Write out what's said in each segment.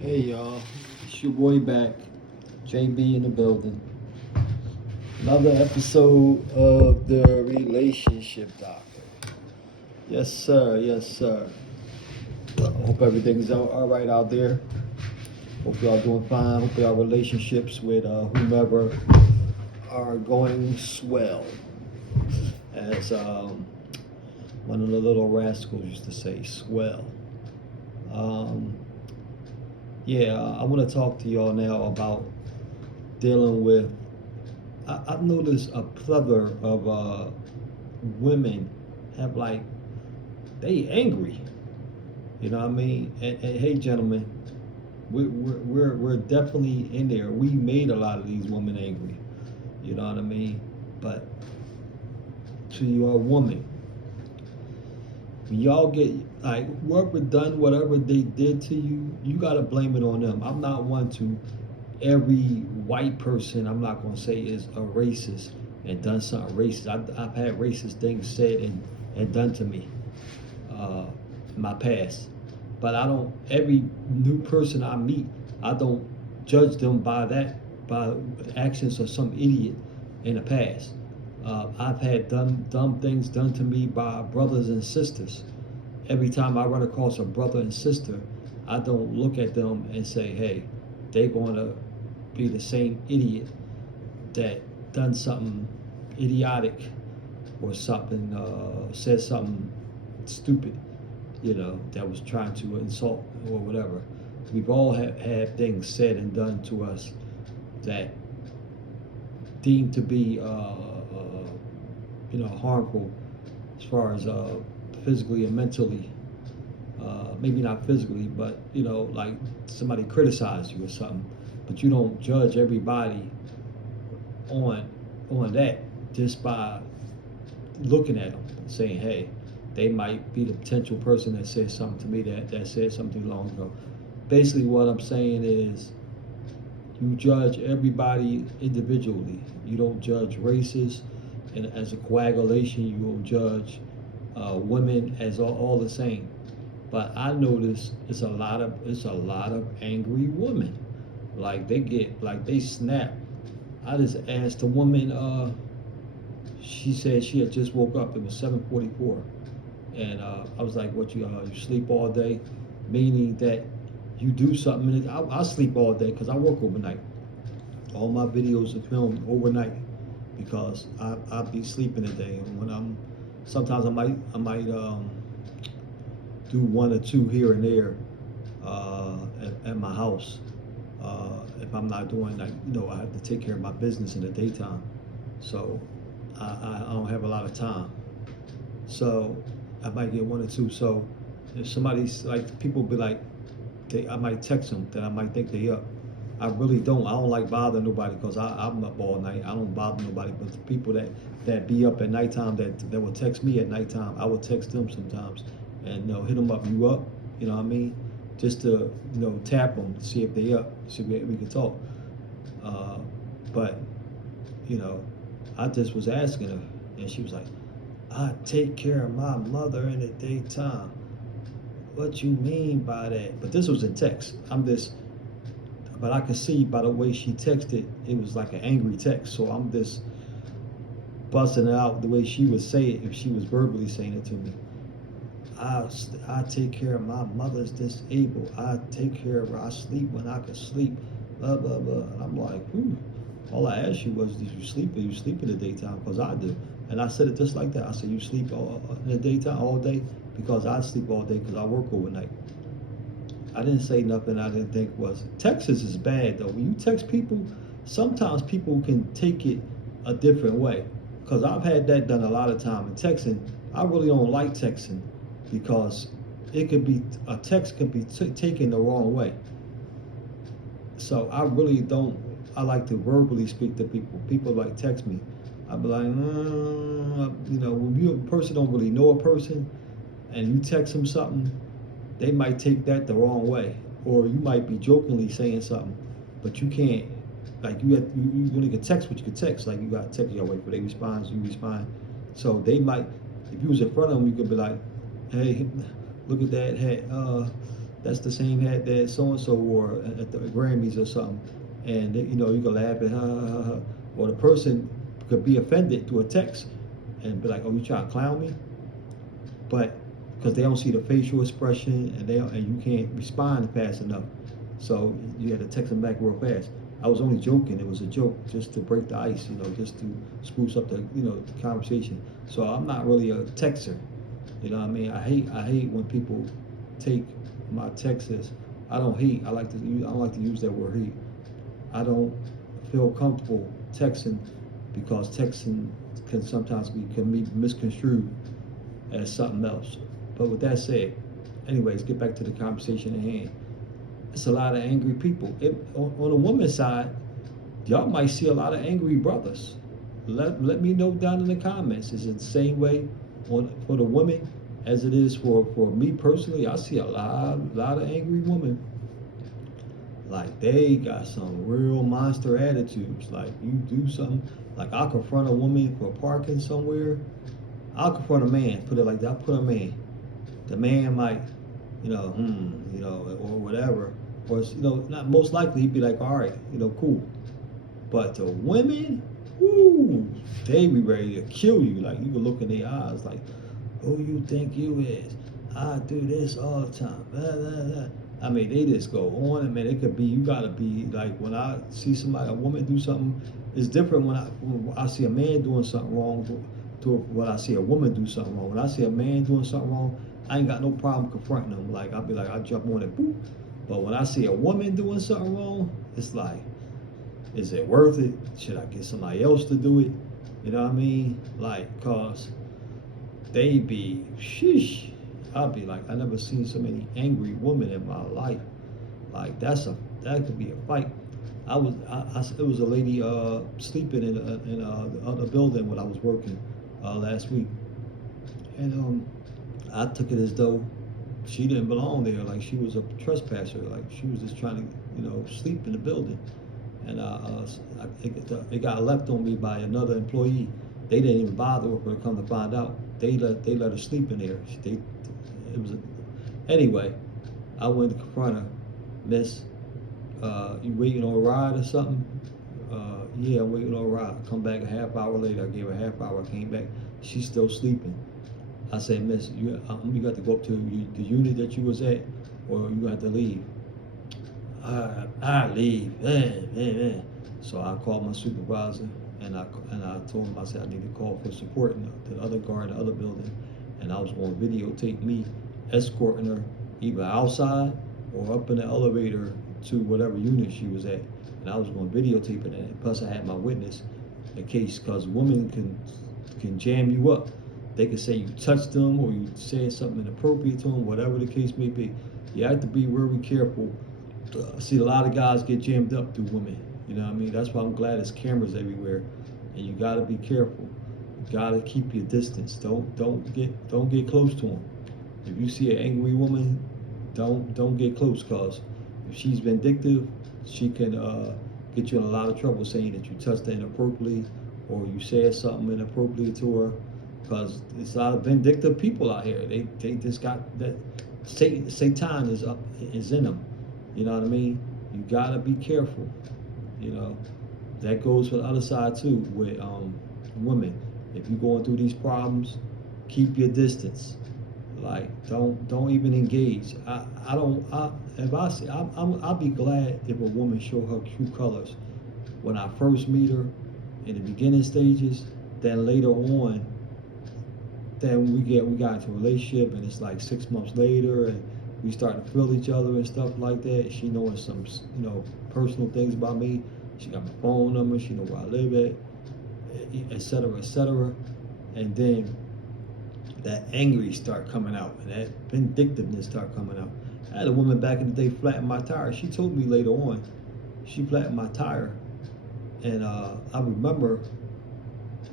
Hey y'all, it's your boy back, JB in the building. Another episode of the Relationship Doctor. Yes, sir. Yes, sir. Hope everything's all right out there. Hope y'all doing fine. Hope y'all relationships with whomever are going swell. As one of the little rascals used to say, swell. Um, yeah, I want to talk to y'all now about dealing with I've noticed a plethora of women have like they angry. You know what I mean? And hey, gentlemen, we're definitely in there. We made a lot of these women angry. You know what I mean? But to your woman, when y'all get like whoever done whatever they did to you, you gotta blame it on them. I'm not one to every white person, I'm not gonna say is a racist and done something racist. I've had racist things said and done to me in my past. But I don't every new person I meet, I don't judge them by by the actions of some idiot in the past. I've had dumb things done to me by brothers and sisters. Every time I run across a brother and sister, I don't look at them and say, hey, they're going to be the same idiot that done something idiotic or something, said something stupid, that was trying to insult or whatever. We've all had things said and done to us that deemed to be harmful as far as physically and mentally. Maybe not physically, but like somebody criticized you or something. But you don't judge everybody on that just by looking at them, saying, "Hey, they might be the potential person that said something to me that said something long ago." Basically, what I'm saying is, you judge everybody individually. You don't judge races, and as a coagulation, you don't judge women as all the same. But I notice it's a lot of angry women. Like they snap. I just asked a woman. She said she had just woke up. It was 7:44, and I was like, "What you sleep all day?" Meaning that you do something. And I sleep all day because I work overnight. All my videos are filmed overnight because I be sleeping today. And when sometimes I might do one or two here and there at my house. If I'm not doing like I have to take care of my business in the daytime, so I don't have a lot of time. So I might get one or two. So if somebody's like people be like, I might text them that I might think they up. I really don't. I don't like bothering nobody because I'm up all night. I don't bother nobody, but the people that be up at nighttime that will text me at nighttime, I will text them sometimes and hit them up. You up? You know what I mean? Just to tap them, see if they up, see if we can talk. Uh, but you know, I just was asking her, and she was like, "I take care of my mother in the daytime." What you mean by that? But this was in text. But I could see by the way she texted, it was like an angry text. So I'm just busting it out the way she would say it if she was verbally saying it to me. I take care of my mother's disabled. I take care of her. I sleep when I can sleep. Blah blah blah. And I'm like, all I asked you was, did you sleep? Or you sleep in the daytime? Because I do. And I said it just like that. I said, you sleep in the daytime all day? Because I sleep all day because I work overnight. I didn't say nothing I didn't think was. Texas is bad though. When you text people, sometimes people can take it a different way. Because I've had that done a lot of time. And texting, I really don't like texting because a text could be taken the wrong way. So I really don't. I like to verbally speak to people. People like text me. I'd be like, when you a person don't really know a person, and you text them something, they might take that the wrong way, or you might be jokingly saying something, but you can't. Like you only can text what you can text. Like you got to text your way, but they respond, you respond. So they might, if you was in front of them, you could be like, "Hey, look at that. Hey, That's the same hat that so and so wore at the Grammys or something, and you know you can laugh at ha ha ha, ha. Or the person could be offended through a text and be like, "Oh, you trying to clown me?" But because they don't see the facial expression and you can't respond fast enough, so you had to text them back real fast. I was only joking; it was a joke just to break the ice, you know, just to spruce up the the conversation. So I'm not really a texter, you know what I mean? I hate when people take my texts. I don't hate. I don't like to use that word hate. I don't feel comfortable texting because texting can be misconstrued as something else. But with that said, anyways, get back to the conversation at hand. It's a lot of angry people. On the woman's side, y'all might see a lot of angry brothers. Let me know down in the comments. Is it the same way for the women as it is for me personally? I see a lot of angry women. Like they got some real monster attitudes. Like you do something, like I'll confront a woman for parking somewhere. I'll confront a man. Put it like that. I'll put a man. The man might, or whatever. Or not most likely he'd be like, all right, cool. But the women, whoo, they be ready to kill you. Like you can look in their eyes, like, who you think you is? I do this all the time. Blah, blah, blah. I mean, they just go on. I mean, it could be, you gotta be like, when I see a woman do something, it's different when I see a man doing something wrong to when I see a woman do something wrong. When I see a man doing something wrong, I ain't got no problem confronting them. Like, I'll be like, I'll jump on it, boop. But when I see a woman doing something wrong, it's like, is it worth it? Should I get somebody else to do it? You know what I mean? Like, cause they be, sheesh. I'll be like, I never seen so many angry women in my life. Like that could be a fight. It was a lady sleeping in the other building when I was working last week, and I took it as though she didn't belong there. Like she was a trespasser. Like she was just trying to sleep in the building, and it got left on me by another employee. They didn't even bother with her. Come to find out, they let her sleep in there. Anyway. I went to confront her. Miss, you waiting on a ride or something? Yeah, I'm waiting on a ride. Come back a half hour later. I gave her a half hour. I came back. She's still sleeping. I said, Miss, you got to go up to the unit that you was at, or you got to leave. I leave. Man. So I called my supervisor, and I told him, I said, I need to call for support to the other guard in the other building, and I was going to videotape me escorting her either outside or up in the elevator to whatever unit she was at, and I was going to videotape it. And plus, I had my witness in case, because women can jam you up. They can say you touched them or you said something inappropriate to them, whatever the case may be. You have to be very careful. I see a lot of guys get jammed up through women. You know what I mean? That's why I'm glad there's cameras everywhere, and you got to be careful. You got to keep your distance. Don't get close to them. If you see an angry woman, don't get close, cause if she's vindictive, she can get you in a lot of trouble saying that you touched her inappropriately or you said something inappropriate to her. Cause there's a lot of vindictive people out here. They just got that Satan is in them. You know what I mean? You gotta be careful. You know, that goes for the other side too with women. If you're going through these problems, keep your distance. Like don't even engage. I'll be glad if a woman show her true colors when I first meet her in the beginning stages. Then later on, then we got into a relationship, and it's like 6 months later, and we start to feel each other and stuff like that. She knowing some personal things about me. She got my phone number. She know where I live at, etc. And then that angry start coming out, and that vindictiveness start coming out. I had a woman back in the day flatten my tire. She told me later on, she flattened my tire, and I remember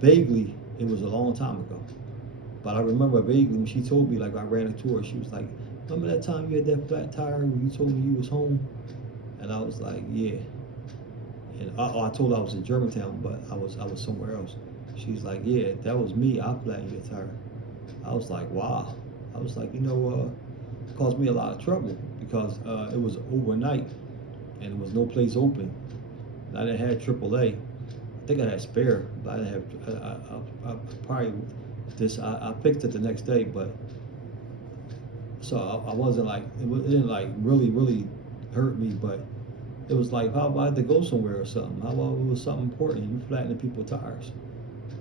vaguely, it was a long time ago, but I remember vaguely when she told me, like I ran into her, she was like, remember that time you had that flat tire when you told me you was home? And I was like, yeah. And I told her I was in Germantown, but I was somewhere else. She's like, yeah, that was me. I flattened your tire. I was like, wow. I was like, call caused me a lot of trouble because it was overnight and there was no place open. And I didn't have AAA. I think I had spare, but I didn't have. I probably I fixed it the next day, but so I wasn't like it didn't like really hurt me, but it was like how about I had to go somewhere or something? How about it was something important? You flattening people's tires.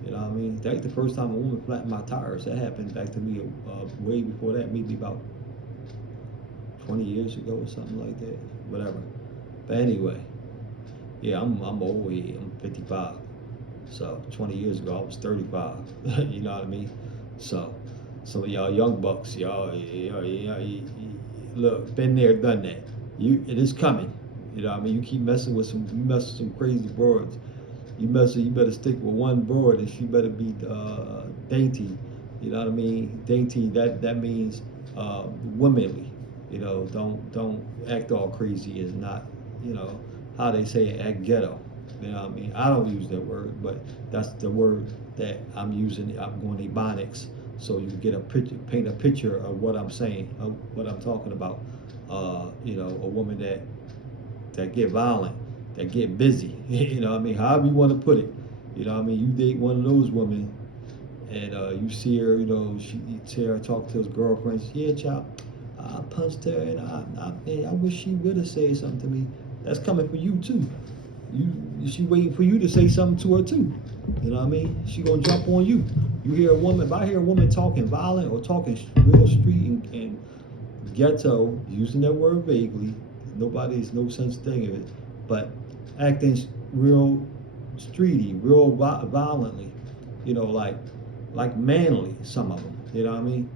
You know what I mean? That's the first time a woman flattened my tires. That happened back to me way before that, maybe about 20 years ago or something like that. Whatever. But anyway, yeah, I'm old here. I'm 55. So 20 years ago I was 35. You know what I mean? So some of y'all young bucks, y'all look, been there, done that. It is coming. You know what I mean? You keep messing with some crazy broads. You better stick with one broad, and she better be dainty. You know what I mean? Dainty. That means womanly. You know, don't act all crazy. Is not, you know, how they say it, act ghetto. You know what I mean? I don't use that word, but that's the word that I'm using. I'm going Ebonics, so you get a picture, paint a picture of what I'm saying, of what I'm talking about. You know, a woman that get violent, that get busy. You know what I mean? However you want to put it. You know what I mean? You date one of those women, and you see her, you know, she see her talk to his girlfriends. Yeah, child, I punched her, and I wish she would have said something to me. That's coming for you too. She waiting for you to say something to her too. You know what I mean? She gonna jump on you. You hear a woman, if I hear a woman talking violent or talking real street and ghetto, using that word vaguely, nobody's no such thing of it, but acting real streety, real violently, you know, like manly, some of them, you know what I mean?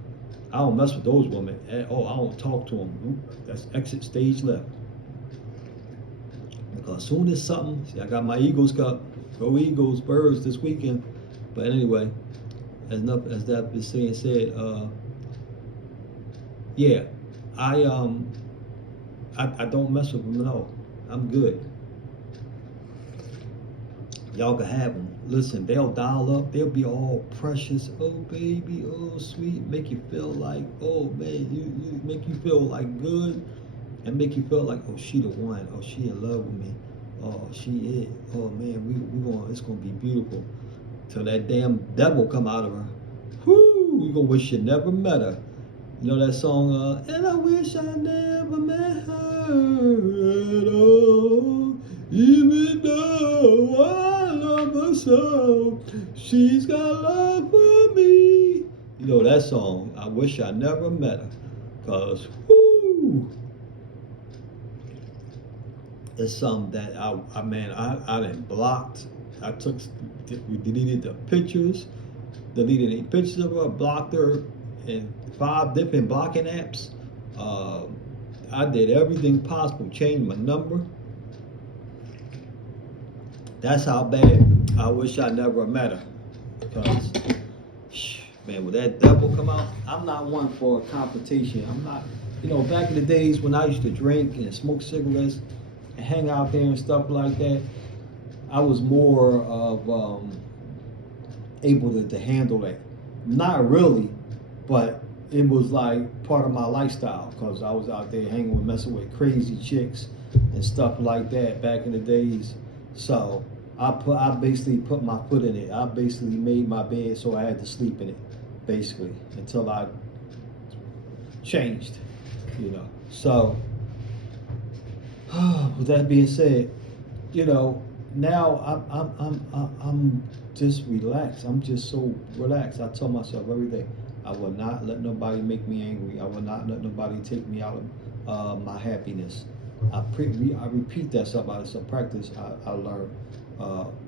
I don't mess with those women at all. I don't talk to them. That's exit stage left. Because as soon as something, see, I got my Eagles Cup, go Eagles, Birds this weekend. But anyway, as that is saying said, yeah, I don't mess with them at all. I'm good. Y'all can have them. Listen, they'll dial up. They'll be all precious. Oh baby, oh sweet, make you feel like, oh man, you make you feel like good, and make you feel like, oh she the one. Oh she in love with me. Oh she it. Oh man, we going. It's gonna be beautiful. Till that damn devil come out of her. Whoo! You gonna wish you never met her. You know that song, and I wish I never met her at all, even though I love her so, she's got love for me. You know that song, I wish I never met her, cause whoo, it's something that I done blocked. I we deleted the pictures, deleted any pictures of her, blocked her in 5 different blocking apps. I did everything possible, changed my number. That's how bad I wish I never met her. Because, man, when that devil come out, I'm not one for a confrontation. I'm not, you know, back in the days when I used to drink and smoke cigarettes and hang out there and stuff like that, I was more of able to handle that. Not really, but it was like part of my lifestyle because I was out there hanging with, messing with crazy chicks and stuff like that back in the days. So I basically put my foot in it. I basically made my bed so I had to sleep in it, basically, until I changed, you know. So with that being said, you know, now I'm just relaxed. I'm just so relaxed. I tell myself every day, I will not let nobody make me angry. I will not let nobody take me out of my happiness. I repeat that stuff. It's a practice I learned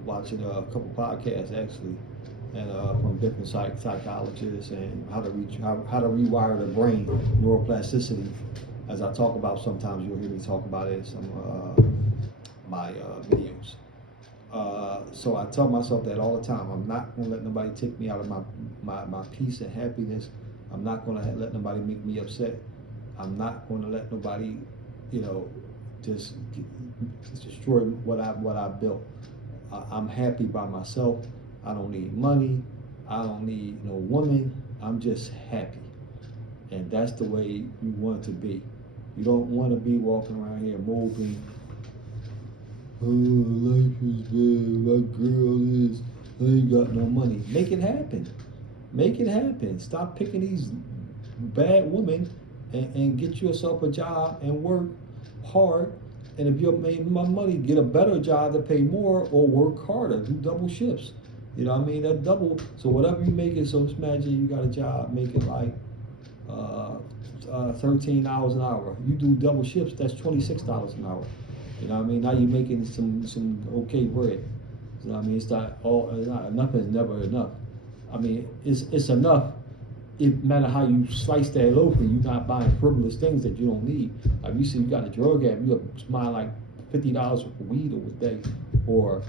watching a couple podcasts actually, and from different psychologists and how to rewire the brain, neuroplasticity. As I talk about, sometimes you'll hear me talk about it in some my videos. So I tell myself that all the time. I'm not going to let nobody take me out of my peace and happiness. I'm not going to let nobody make me upset. I'm not going to let nobody, you know, just destroy what I built. I'm happy by myself. I don't need money. I don't need no woman. I'm just happy. And that's the way you want it to be. You don't want to be walking around here moping. Oh, life is bad. My girl is. I ain't got no money. Make it happen. Make it happen. Stop picking these bad women and get yourself a job and work hard. And if you're making my money, get a better job to pay more or work harder. Do double shifts. You know what I mean? That double. So whatever you make it. So just imagine you got a job making like 13 hours an hour. You do double shifts. That's $26 an hour. You know what I mean? Now you're making some okay bread. You know what I mean? It's not all. Enough is never enough. I mean, it's enough. It matter how you slice that loaf, and you're not buying frivolous things that you don't need. Like you see, you got a drug habit, you buying like $50 worth of weed a day, or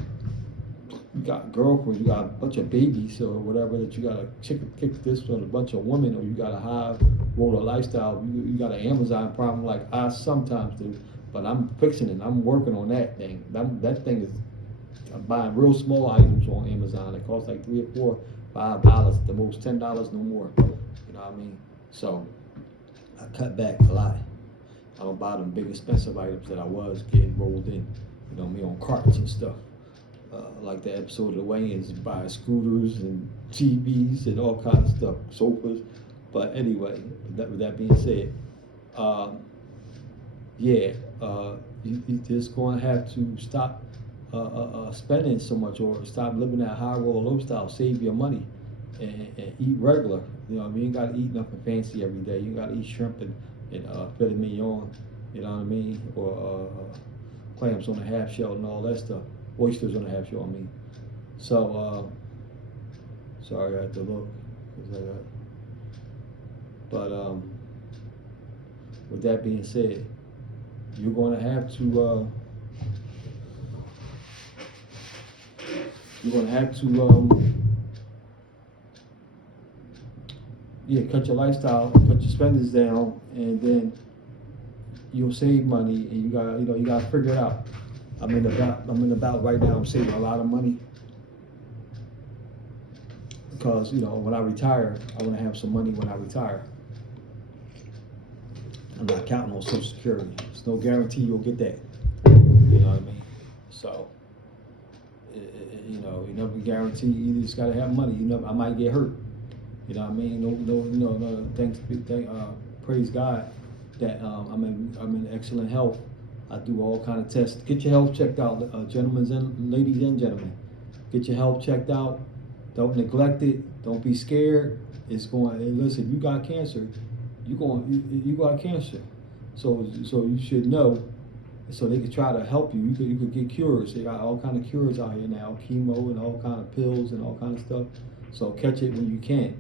you got girlfriends, you got a bunch of babies or whatever that you got to kick this on a bunch of women, or you got a high roller lifestyle. You got an Amazon problem like I sometimes do, but I'm fixing it. I'm working on that thing. That thing is. I'm buying real small items on Amazon. It costs like $3 or $4, $5 at the most, $10 no more. You know what I mean? So I cut back a lot. I don't buy them big expensive items that I was getting rolled in, you know me, on carts and stuff. Like the episode of the Wayans, buy scooters and TVs and all kinds of stuff, sofas. But anyway, with that being said, you just gonna have to stop spending so much, or stop living that high roller lifestyle. Save your money and eat regular. You know, you ain't got to eat nothing fancy every day. You got to eat shrimp and filet mignon. You know what I mean? Or clams on a half shell and all that stuff. Oysters on a half shell. I mean. So sorry, I had to look. But with that being said, you're going to have to. You're gonna have to, cut your lifestyle, cut your spendings down, and then you'll save money. And you gotta figure it out. I'm in about right now. I'm saving a lot of money because when I retire, I want to have some money when I retire. I'm not counting on Social Security. There's no guarantee you'll get that. You know what I mean? So. You never guarantee. You just gotta have money. I might get hurt. You know what I mean? No. Praise God that I'm in excellent health. I do all kind of tests. Get your health checked out, ladies and gentlemen. Get your health checked out. Don't neglect it. Don't be scared. Listen, you got cancer. You got cancer. So you should know. So they could try to help you. You could get cures. They got all kind of cures out here now, chemo and all kind of pills and all kind of stuff. So catch it when you can.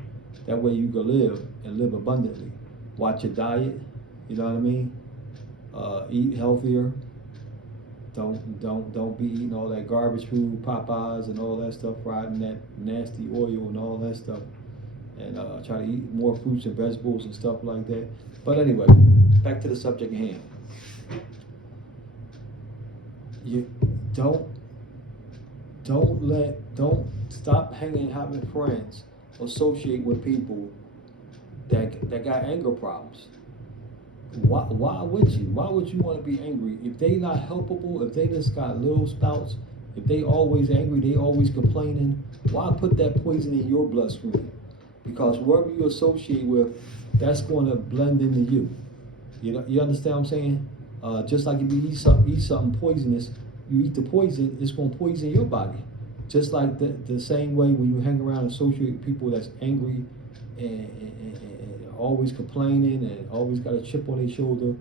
That way you can live and live abundantly. Watch your diet. You know what I mean? Eat healthier. Don't be eating all that garbage food, Popeyes and all that stuff, fried in that nasty oil and all that stuff. And try to eat more fruits and vegetables and stuff like that. But anyway, back to the subject at hand. You don't stop having friends, associate with people that got anger problems. Why would you? Why would you want to be angry? If they not helpable, if they just got little spouts, if they always angry, they always complaining, why put that poison in your bloodstream? Because whoever you associate with, that's going to blend into you. You understand what I'm saying? Just like if you eat something poisonous, you eat the poison, it's going to poison your body. Just like the same way when you hang around and associate with people that's angry and always complaining and always got a chip on their shoulder,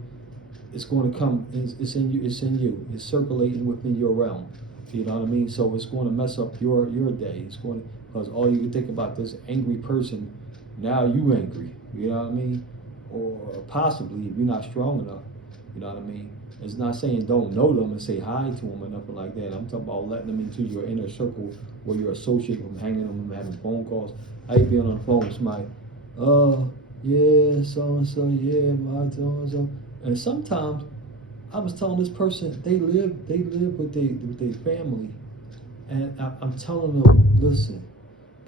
it's going to come. It's in you. It's circulating within your realm. You know what I mean? So it's going to mess up your day. It's going to, because all you can think about this angry person, now you angry. You know what I mean? Or possibly if you're not strong enough. You know what I mean? It's not saying don't know them and say hi to them or nothing like that. I'm talking about letting them into your inner circle where you're associating them, hanging them, having phone calls. How you being on the phone with somebody? Yeah, so-and-so, yeah, my so-and-so. And sometimes I was telling this person they live with their family. And I'm telling them, listen,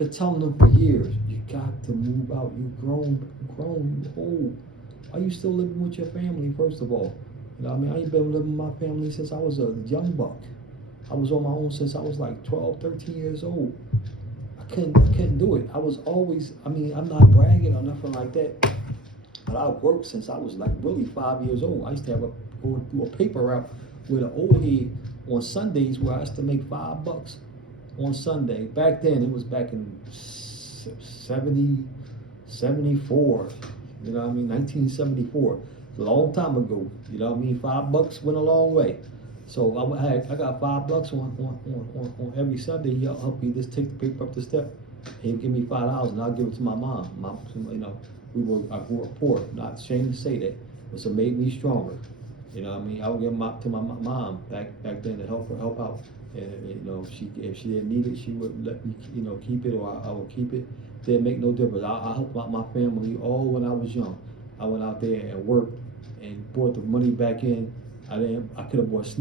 been telling them for years, you got to move out. You grown, you old. Why you still living with your family, first of all? You know what I mean? I ain't been living with my family since I was a young buck. I was on my own since I was like 12, 13 years old. I couldn't do it. I was always, I mean, I'm not bragging or nothing like that, but I worked since I was like really 5 years old. I used to have go through a paper route with an old head on Sundays where I used to make $5 on Sunday. Back then, it was back in 70, 74, you know what I mean, 1974. A long time ago, you know what I mean, $5 went a long way. So I got $5 on every Sunday. He'll help me just take the paper up the step. He'll give me $5 and I'll give it to my mom. You know, I grew up poor, not ashamed to say that, but it made me stronger. You know what I mean? I would give them to my mom back then to help out. And you know, if she didn't need it, she would let me, you know, keep it, or I would keep it. Didn't make no difference. I helped out my family all when I was young. I went out there and worked and brought the money back in. I could have bought